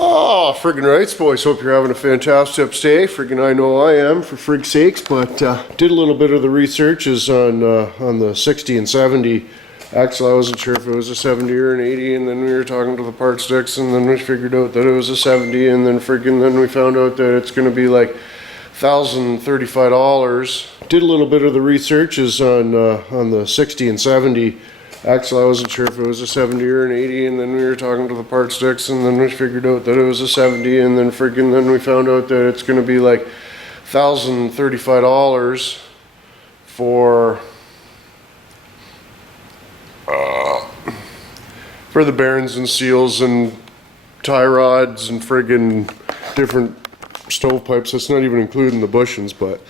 Oh, friggin' rights, boys. Hope you're having a fantastic day. Friggin' I know I am, for frig's sakes. But did a little bit of the researches on the 60 and 70 axle. I wasn't sure if it was a 70 or an 80, and then we were talking to the part sticks, and then we figured out that it was a 70, and then then we found out that it's going to be like $1,035. Did a little bit of the researches on the 60 and 70 axle. I wasn't sure if it was a 70 or an 80, and then we were talking to the part sticks, and then we figured out that it was a 70, and then we found out that it's going to be like $1,035 for the bearings and seals and tie rods and friggin' different stovepipes. That's not even including the bushings, but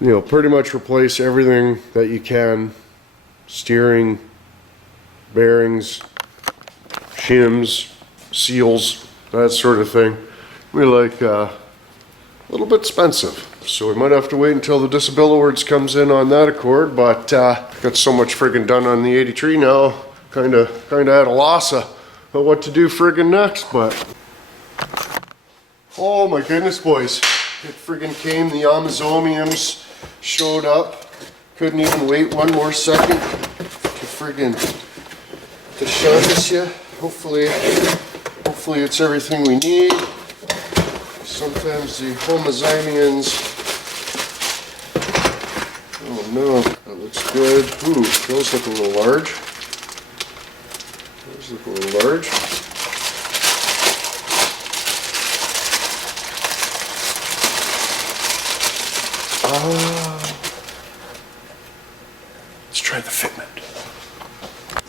you know, pretty much replace everything that you can: steering, bearings, shims, seals, that sort of thing. We're like a little bit expensive, so we might have to wait until the disability awards comes in on that Accord. But got so much friggin' done on the 83 now, kind of at a loss of what to do friggin' next. But oh my goodness, boys, it friggin' came. The Amazomiums showed up. Couldn't even wait one more second to friggin' to show this you. Hopefully it's everything we need. Sometimes the Homozymians. Oh no, that looks good. Ooh, those look a little large. Those look a little large. Let's try the fitment.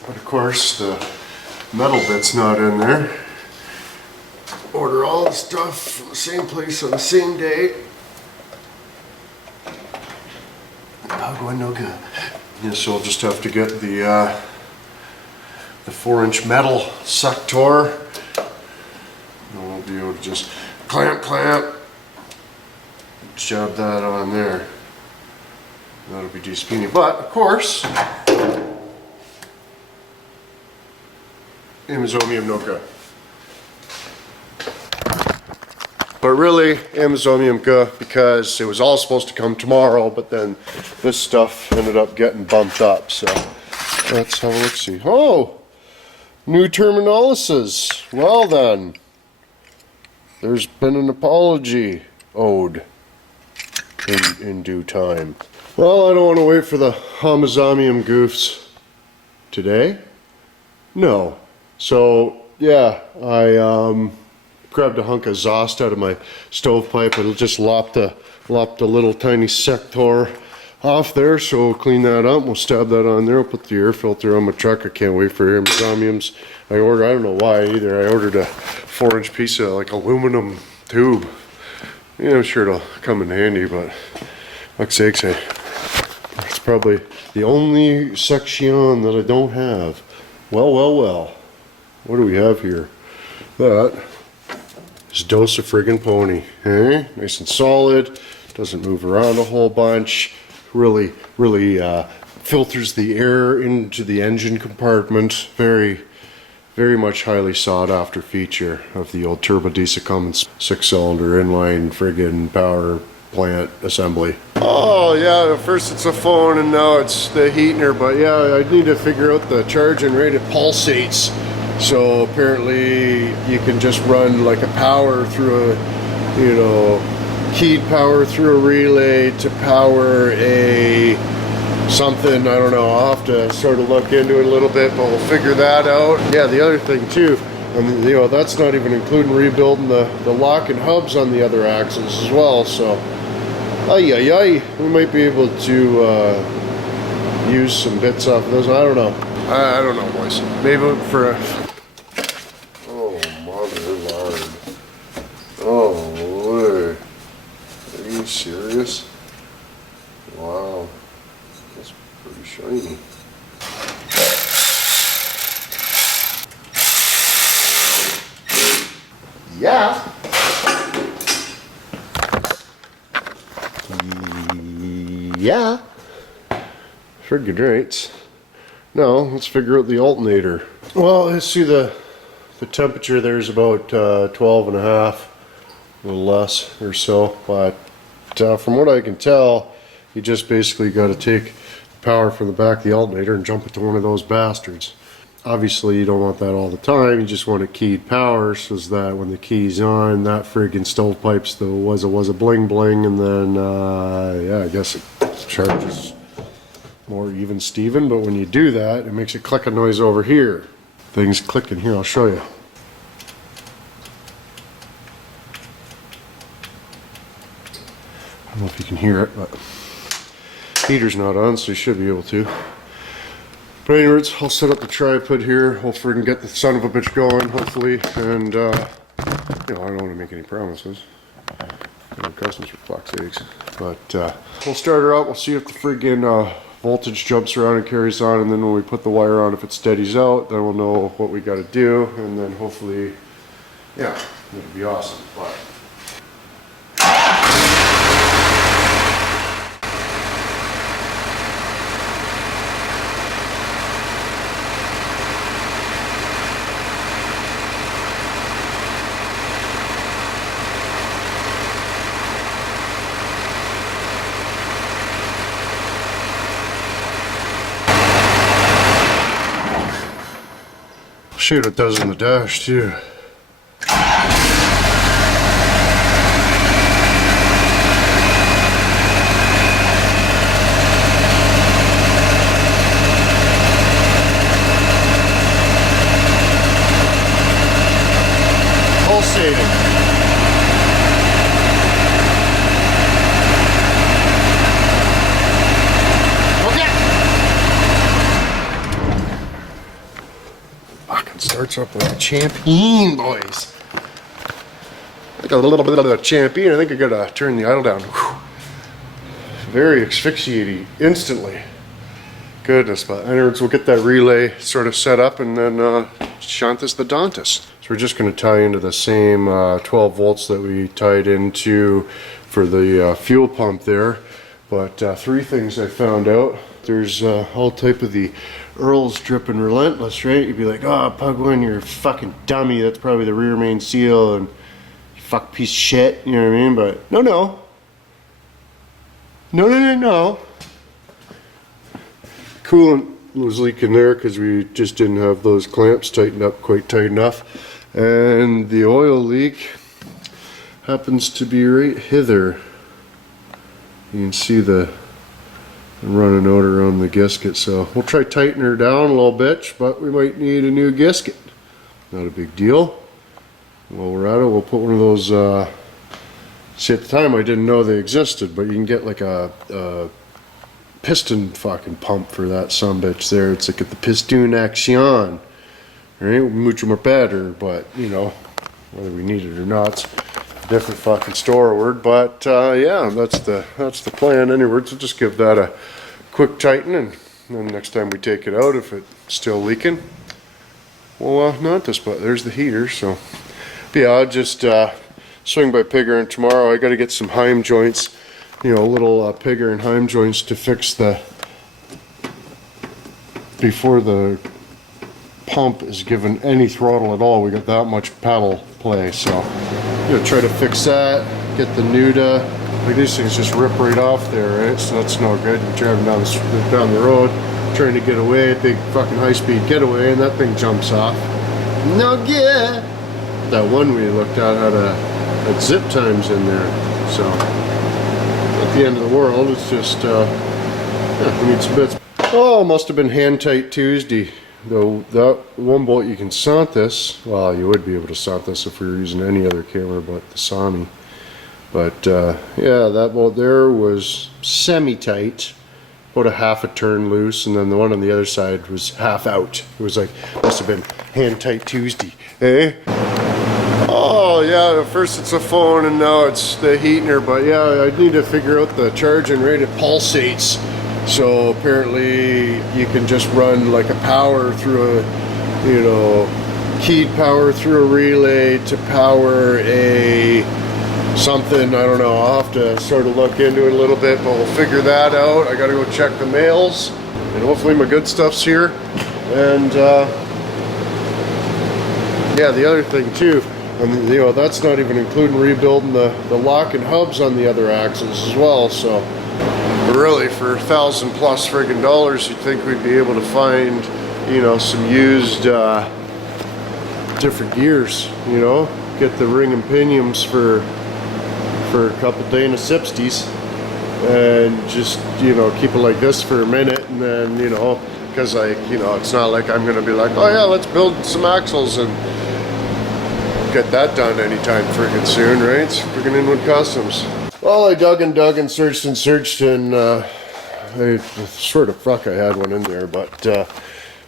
But of course, the metal bit's not in there. Order all the stuff from the same place on the same day. Not going no good. Yeah, so I'll just have to get the 4-inch metal suctor. And we'll be able to just clamp, jab that on there. That'll be decent. But of course, Amazomium no good. But really, Amazomium good because it was all supposed to come tomorrow, but then this stuff ended up getting bumped up. So let's have a look-see. Oh, new terminalysis. Well then, there's been an apology owed in due time. Well, I don't want to wait for the Amazomium goofs today. No. So yeah, I grabbed a hunk of exhaust out of my stovepipe and just lopped a little tiny sector off there. So we'll clean that up. We'll stab that on there. We'll put the air filter on my truck. I can't wait for Amazomiums. I don't know why either. I ordered a 4-inch piece of like aluminum tube. Yeah, I'm sure it'll come in handy, but fuck's sakes, it's probably the only section that I don't have. Well. What do we have here? That is Dose of Friggin' Pony. Eh? Nice and solid. Doesn't move around a whole bunch. Really filters the air into the engine compartment. Very much highly sought after feature of the old turbo diesel Cummins 6-cylinder inline friggin' power plant assembly. Oh yeah, at first it's a phone and now it's the heater, but yeah, I need to figure out the charging rate. It pulsates. So apparently you can just run like a power through a, keyed power through a relay to power a something, I don't know. I'll have to sort of look into it a little bit, but we'll figure that out. Yeah, the other thing too, I mean, that's not even including rebuilding the lock and hubs on the other axles as well. So, we might be able to use some bits off of those. I don't know. I don't know, boys. Maybe for a... Oh, mother lord. Oh, Lord. Are you serious? Wow. That's pretty shiny. Yeah. Yeah. Friggin' rights. Now, let's figure out the alternator. Well, let's see the The temperature there is about 12 and a half, a little less or so, but from what I can tell, you just basically got to take power from the back of the alternator and jump it to one of those bastards. Obviously you don't want that all the time, you just want a keyed power so that when the key's on, that friggin' stovepipes the was a bling bling, and then yeah, I guess it charges more even Steven, but when you do that, it makes a clicking noise over here. Things clicking here, I'll show you. I don't know if you can hear it, but heater's not on, so you should be able to. But anyways, I'll set up the tripod here. We'll friggin' get the son of a bitch going, hopefully. And, you know, I don't want to make any promises. Cousins for fuck's sakes. But, we'll start her out. We'll see if the friggin' voltage jumps around and carries on. And then when we put the wire on, if it steadies out, then we'll know what we got to do. And then hopefully, yeah, it'll be awesome. But shoot, it does in the dash too. Pulsating. Starts up like a champion, boys. I got a little bit of a champion. I think I gotta turn the idle down. Whew. Very asphyxiating instantly. Goodness, but anyways, we'll get that relay sort of set up and then Shantas the Dantas. So we're just gonna tie into the same 12 volts that we tied into for the fuel pump there. But three things I found out. There's all type of the Earl's dripping relentless, right? You'd be like, oh, Pug One, you're a fucking dummy. That's probably the rear main seal, and you fuck piece of shit. You know what I mean? But no. Coolant was leaking there because we just didn't have those clamps tightened up quite tight enough. And the oil leak happens to be right hither. You can see the running out around the gasket, so we'll try tightening her down a little bit, but we might need a new gasket. Not a big deal. While we're at it, we'll put one of those, see, at the time I didn't know they existed, but you can get like a piston fucking pump for that sumbitch there. It's like at the Piston Action, right? Mucho more better, but you know, whether we need it or not, it's a different fucking store word. But yeah, that's the plan. Anyways, we'll just give that a quick tighten, and then next time we take it out, if it's still leaking, well, not this, but there's the heater. So but yeah, I'll just swing by Pigger, and tomorrow I got to get some Heim joints, you know, little Pigger and Heim joints to fix the before the pump is given any throttle at all. We got that much pedal play, so I'm gonna try to fix that, get the Nuda. Like these things just rip right off there, right? So that's no good. You're driving down the road, trying to get away, big fucking high-speed getaway, and that thing jumps off. No good. That one we looked at had zip times in there, so at the end of the world. It's just yeah, we need some bits. Oh, must have been hand tight Tuesday. Though that one bolt you can sant this. Well, you would be able to sant this if we were using any other camera but the Sami. But yeah, that bolt there was semi-tight, about a half a turn loose, and then the one on the other side was half out. It was like, must have been hand tight Tuesday, eh? Oh yeah, at first it's a phone and now it's the heater, but yeah, I need to figure out the charging rate. It pulsates, so apparently you can just run like a power through a, you know, keyed power through a relay to power a something, I don't know, I'll have to sort of look into it a little bit, but we'll figure that out. I gotta go check the mails, and hopefully my good stuff's here, and yeah, the other thing too, and you know, that's not even including rebuilding the lock and hubs on the other axles as well. So really, for $1,000 plus friggin' dollars, you'd think we'd be able to find, you know, some used different gears, you know, get the ring and pinions for a couple Dana 60s and just, you know, keep it like this for a minute, and then, you know, because like, you know, it's not like I'm gonna be like, oh yeah, let's build some axles and get that done anytime friggin' soon, right? It's friggin' Inwood Customs. Well, I dug and searched and I sort of fuck, I had one in there, but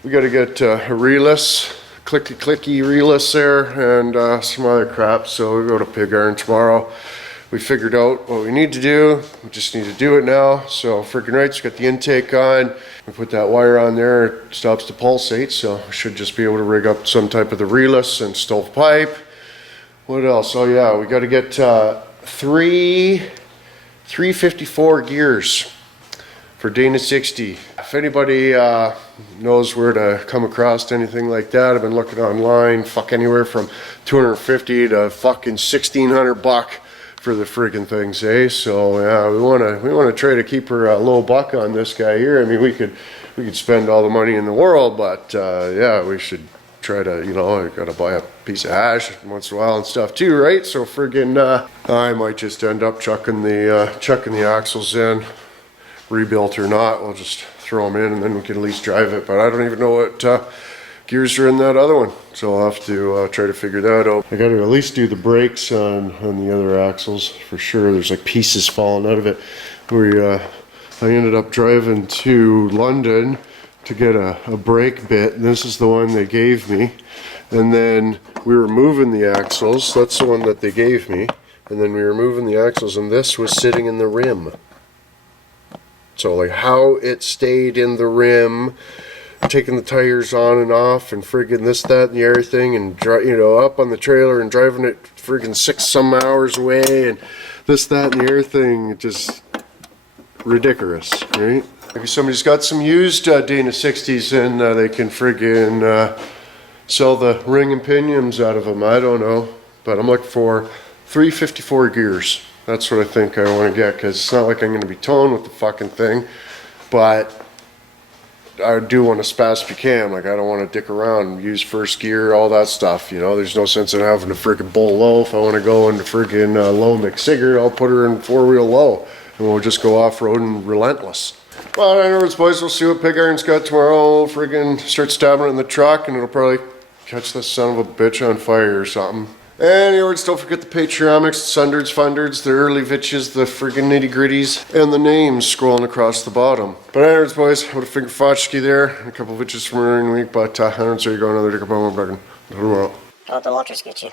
we got to get a reless, clicky reless there, and some other crap. So we go to pig iron tomorrow. We figured out what we need to do. We just need to do it now. So friggin' right, so got the intake on. We put that wire on there, it stops the pulsate, so we should just be able to rig up some type of the reless and stove pipe. What else? Oh yeah, we got to get 354 gears for Dana 60. If anybody knows where to come across anything like that, I've been looking online, fuck anywhere from 250 to fucking 1,600 buck for the friggin' things, eh? So yeah, we wanna try to keep her a low buck on this guy here. I mean, we could spend all the money in the world, but yeah, we should try to, you know, I gotta buy a piece of hash once in a while and stuff too, right? So friggin' I might just end up chucking the axles in, rebuilt or not. We'll just throw them in and then we can at least drive it. But I don't even know what gears are in that other one, so I'll have to try to figure that out. I gotta at least do the brakes on the other axles for sure. There's like pieces falling out of it. I ended up driving to London to get a brake bit, and this is the one they gave me, and then we were moving the axles. That's the one that they gave me, and then we were moving the axles, and this was sitting in the rim. So like how it stayed in the rim, taking the tires on and off and friggin' this, that, and the other thing, and you know, up on the trailer and driving it friggin' 6 some hours away, and this, that, and the other thing, just ridiculous, right? Maybe somebody's got some used Dana 60s and they can friggin' sell the ring and pinions out of them. I don't know, but I'm looking for 354 gears. That's what I think I want to get, because it's not like I'm going to be towing with the fucking thing, but I do want to spaz cam. Like, I don't want to dick around, use first gear, all that stuff, you know. There's no sense in having to friggin' bull low. If I want to go into friggin' low McSigger, I'll put her in 4-wheel low, and we'll just go off-roading relentless. Well, anyways, boys, we'll see what pig iron's got tomorrow. We'll friggin' start stabbing it in the truck, and it'll probably catch this son of a bitch on fire or something. Anyways, don't forget the Patreonics, the Sundards, Funders, the early vitches, the friggin' nitty-gritties, and the names scrolling across the bottom. But anyways, boys, I would have finger fotchki there, and a couple vitches from earlier in the week, but anyways, there you go, another dick up on my back. Tomorrow. I'll let the watchers get you.